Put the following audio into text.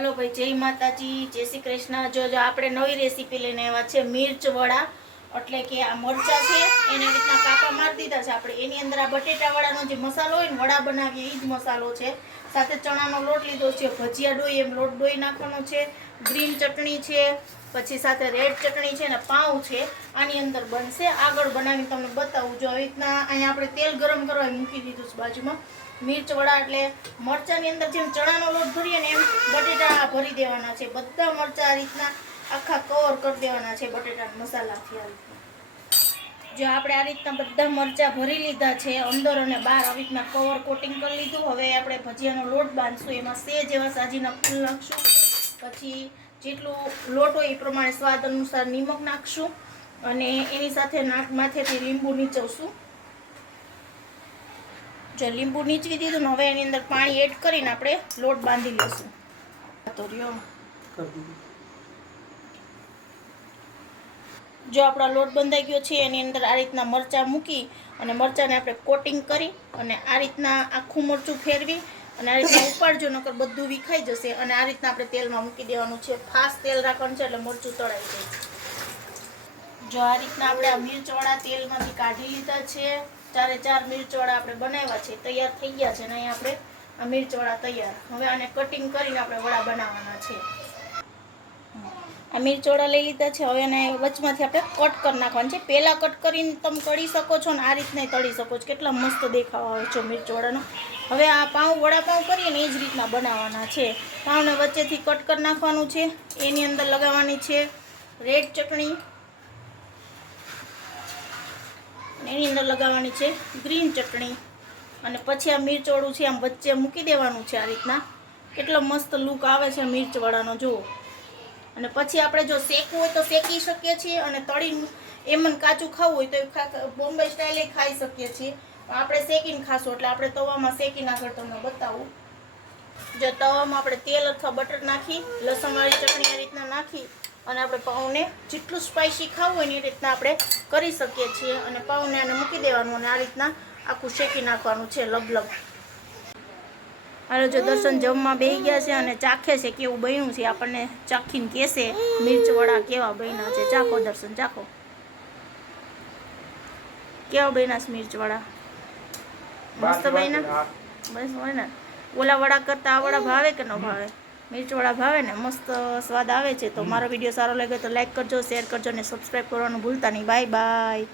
Hello ભાઈ, જય માતાજી, જય શ્રી કૃષ્ણ। જો આપણે નવી રેસીપી લઈને આવ્યા છે મિર્ચ વડા, એટલે કે આ મરચાં છે એને રીતના કાપા મારી દીધા છે આપણે। એની અંદર આ બટેટા વડાનો જે મસાલો હોય ને વડા બનાવીએ એ જ મસાલો છે, સાથે ચણાનો લોટ લીધો છે, ભજીયા ડોઈ એમ લોટ ડોઈ નાખવાનો છે, ગ્રીન ચટણી છે, પછી સાથે રેડ ચટણી છે ને પાઉં છે। આની અંદર બનશે, આગળ બનાવીને તમને બતાવું। જો આવી રીતના અહીંયા આપણે તેલ ગરમ કરવા મૂકી દીધું છે બાજુમાં। મિર્ચ વડા એટલે મરચાંની અંદર જેમ ચણાનો લોટ ભરીએ ને એમ બટેટા ભરી દેવાના છે। બધા મરચાં આ રીતના આખા કવર કરી દેવાના છે બટેટાના મસાલાથી। આ રીતના જો આપણે આ રીતના બધા મરચાં ભરી લીધા છે અંદર અને બહાર, આવી રીતના કવર કોટિંગ કરી લીધું। હવે આપણે ભજીયાનો લોટ બાંધશું, એમાં સેજ એવા સાજીના ફૂલ નાખશું, પછી જેટલું લોટ હોય એ પ્રમાણે સ્વાદ અનુસાર નિમક નાખશું અને એની સાથે માથેથી લીંબુ નીચવશું। જો લીંબુ નીચવી દીધું ને હવે એની અંદર પાણી એડ કરીને આપણે લોટ બાંધી લઈશું। તો રહ્યો જો આપણો લોટ બંધાઈ ગયો છે, એની અંદર આ રીતના મરચાં મૂકી અને મરચાંને આપણે કોટિંગ કરી અને આ રીતના આખું મરચું ફેરવી અને આ રીતના ઉપાડજો, નકર બધું વિખાઈ જશે। અને આ રીતના આપણે તેલમાં મૂકી દેવાનું છે, ફાસ્ટ તેલ રાખવાનું છે એટલે મરચું તળાઈ જાય। જો આ રીતના આપણે આ મિર્ચવાળા તેલમાંથી કાઢી લીધા છે, 4 મિર્ચવાળા આપણે બનાવ્યા છે, તૈયાર થઈ ગયા છે ને અહીંયા આપણે આ મિર્ચવાળા તૈયાર। હવે આને કટિંગ કરીને આપણે વડા બનાવવાના છે। આ મિર્ચવાળા લઈ લીધા છે, હવે એને વચમાંથી આપણે કટ કરી નાખવાનું છે। પહેલાં કટ કરીને તમે તળી શકો છો ને આ રીતના તળી શકો છો, કેટલા મસ્ત દેખાવા આવે છે મિર્ચવાળાનો। હવે આ પાઉં વડાપાઉં કરીએ ને એ જ રીતના બનાવવાના છે। પાઉંને વચ્ચેથી કટ કરી નાખવાનું છે, એની અંદર લગાવવાની છે રેડ ચટણી, એની અંદર લગાવવાની છે ગ્રીન ચટણી, અને પછી આ મિર્ચવાળું છે આમ વચ્ચે મૂકી દેવાનું છે। આ રીતના કેટલો મસ્ત લુક આવે છે મિર્ચવાળાનો જુઓ। અને પછી આપણે જો શેકવું હોય તો શેકી શકીએ છીએ, અને તળીને એમ કાચું ખાવું હોય તો બોમ્બે સ્ટાઇલે ખાઈ શકીએ છીએ। આપણે શેકીને ખાશું એટલે આપણે તવામાં શેકીને આગળ તમને બતાવું। જો તવામાં આપણે તેલ અથવા બટર નાખી લસણવાળી ચટણી આ રીતના નાખી અને આપણે પાઉંને જેટલું સ્પાઇસી ખાવું હોય ને એ રીતના આપણે કરી શકીએ છીએ। અને પાઉંને આને મૂકી દેવાનું અને આ રીતના આખું શેકી નાખવાનું છે લગલગ। હાલો જો દર્શન જમવા બેસી ગયા છે અને ચાખે છે કેવું બન્યું છે, આપણને ચાખીને કહેશે મિર્ચવડા કેવા બન્યા છે। ચાખો દર્શન, ચાખો કેવા બન્યા છે મિર્ચવડા? મસ્ત બન્યા? બસ હોય ને, ઓલા વડા કરતાં આ વડા ભાવે કે ન ભાવે? મિર્ચવડા ભાવે ને, મસ્ત સ્વાદ આવે છે। તો મારો વિડીયો સારો લાગ્યો તો લાઈક કરજો, શેર કરજો અને સબસ્ક્રાઈબ કરવાનું ભૂલતા નહીં। Bye bye.